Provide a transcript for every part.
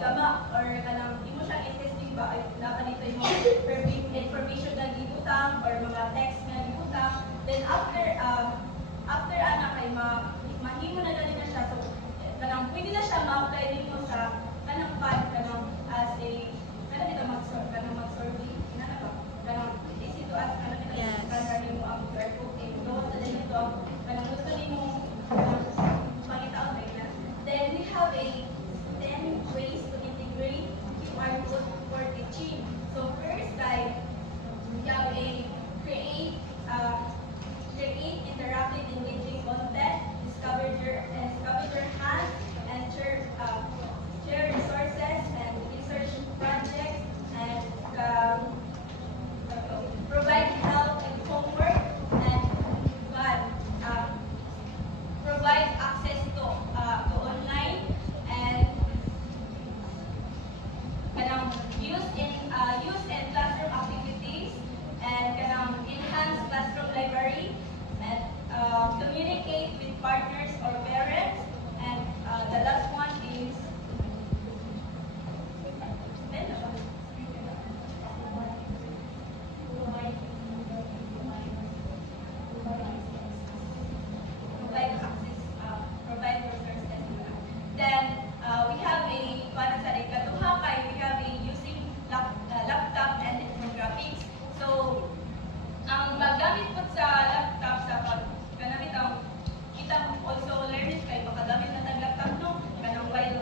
igama or kanang imo siya i-testing ba ay naka dito yung information na gibutang or mga text nga gibutang. Then after ana kay mahimo na dali na siya, so kanang pwede na siya ma-apply nimo sa kanang pad kanang as a kanang dito mag-survey inana ba kanang easy to ask kanang dito scan nimo ang QR code kay doon sa dito kanang gusto nimo pangitaon ba ina. Then we have a 10 ways to integrate QR code for teaching. So first time we have a create interactive engaging content, discover your hands, and share resources and research projects, and provide help and homework, and provide access to online, and use in classroom activities, and enhance classroom library, and communicate with partners or parents, and the last one is provide resources. Then we have para sa ikatuha kay we have using laptop and ethnographics. So ang paggamit po sa laptop sa paggamit ang kita also learners kay makagamit na tag laptop no kanang while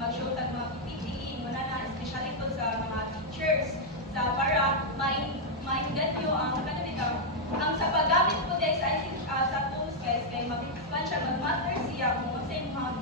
mag-show tag mga PPT muna na especially po sa mga teachers sa para maingat yo ang kanang ang sa paggamit po guys I think sa tools guys kay mag-expand siya mag-matter siya kung ano sa imong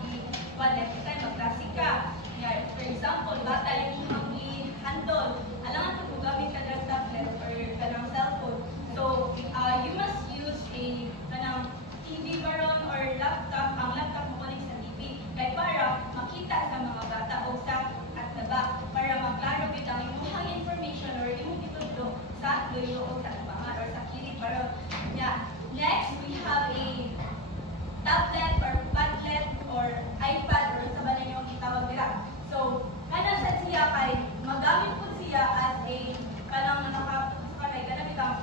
every time magklasika. Yeah, for example, bata yung imong i-handle alangan po gamit ka ng tablet or kanang cellphone. So you must use a kanang TV baron or laptop. Ang laptop mo connect sa TV kay para makita sa mga bata o sa at the back para maklaro kita ang imong information or imong itudlo sa dulo o sa bangan or sa kilid para yeah. Next, we have a tablet or padlet or iPad or sa ba ninyo itawag nila. So, kana sa siya kay magamit po siya as a kanang nakakay kana bitang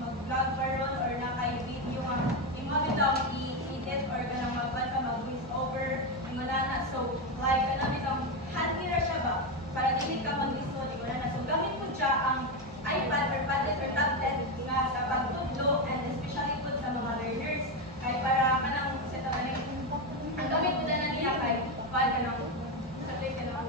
mag-vlog baron or nakay video nga imo bitang i-edit or kanang mag-voice over imo na. So, like kana bitang handy ra siya ba para dili ka mag-listen imo na. So, gamit po siya ang iPad or padlet or tablet nga sa pagtudlo and especially po sa mga learners kay para kanang set up ani ang gamit po na niya kay para kanang sa click kanang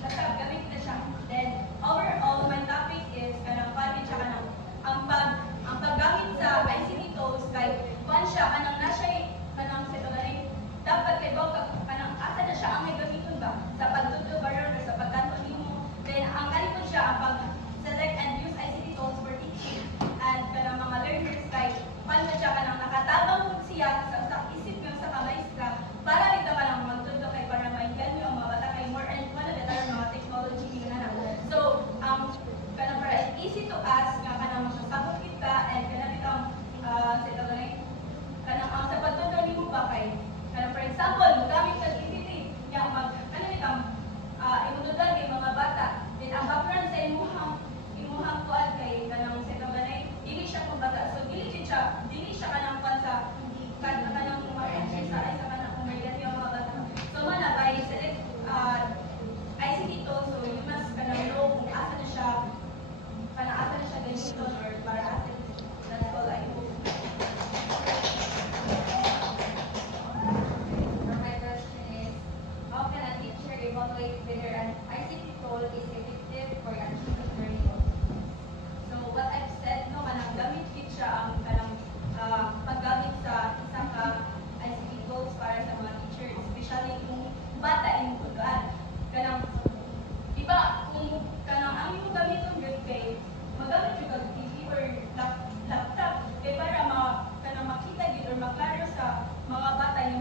basta gamit na siya. Then overall my topic is kanang paano siya kanang ang paggamit sa ICT tools kay kuan siya kanang na siya kanang set up ani dapat kay ba kanang asa na siya ang may gamiton ba sa pagtudlo baron or sa pagkanto nimo. Then ang ganito siya ang pag-select and use ICT tools for teaching and kanang mga learners kay paano siya kanang nakatabang po siya sa isip niyo sa kamaestra para dito kanang magtudlo kay para maingan niyo ang mga bata kay more and one of the mga technology na. So kanang para easy to ask nga kanang makasabot kita and kanang bitang sa ito kanang ang sa pagtudlo nimo ba kay kanang for example gamit ka PPT nga kanang bitang imududlan kay mga bata. Then ang background sa imuhang kuan kay kanang sa ito dili siya kung bata. So dili siya kanang kuan sa kanang mga sa kanang kung may ganyan mga bata. So mana by select ICT tools, so you must kanang know kung asa na siya ganito or para asa. That's all I hope. My question is, how can a teacher evaluate whether an ICT tool is effective for achieving learning objectives? So what I've said no kanang gamit kit siya ang kanang paggamit sa isa ka ICT tools para sa mga teacher, especially kung bata imong tugan. Kanang iba kung kanang ang imong gamiton gyud kay magamit jud kag TV or laptop kay para kanang makita gyud or maklaro sa mga bata yung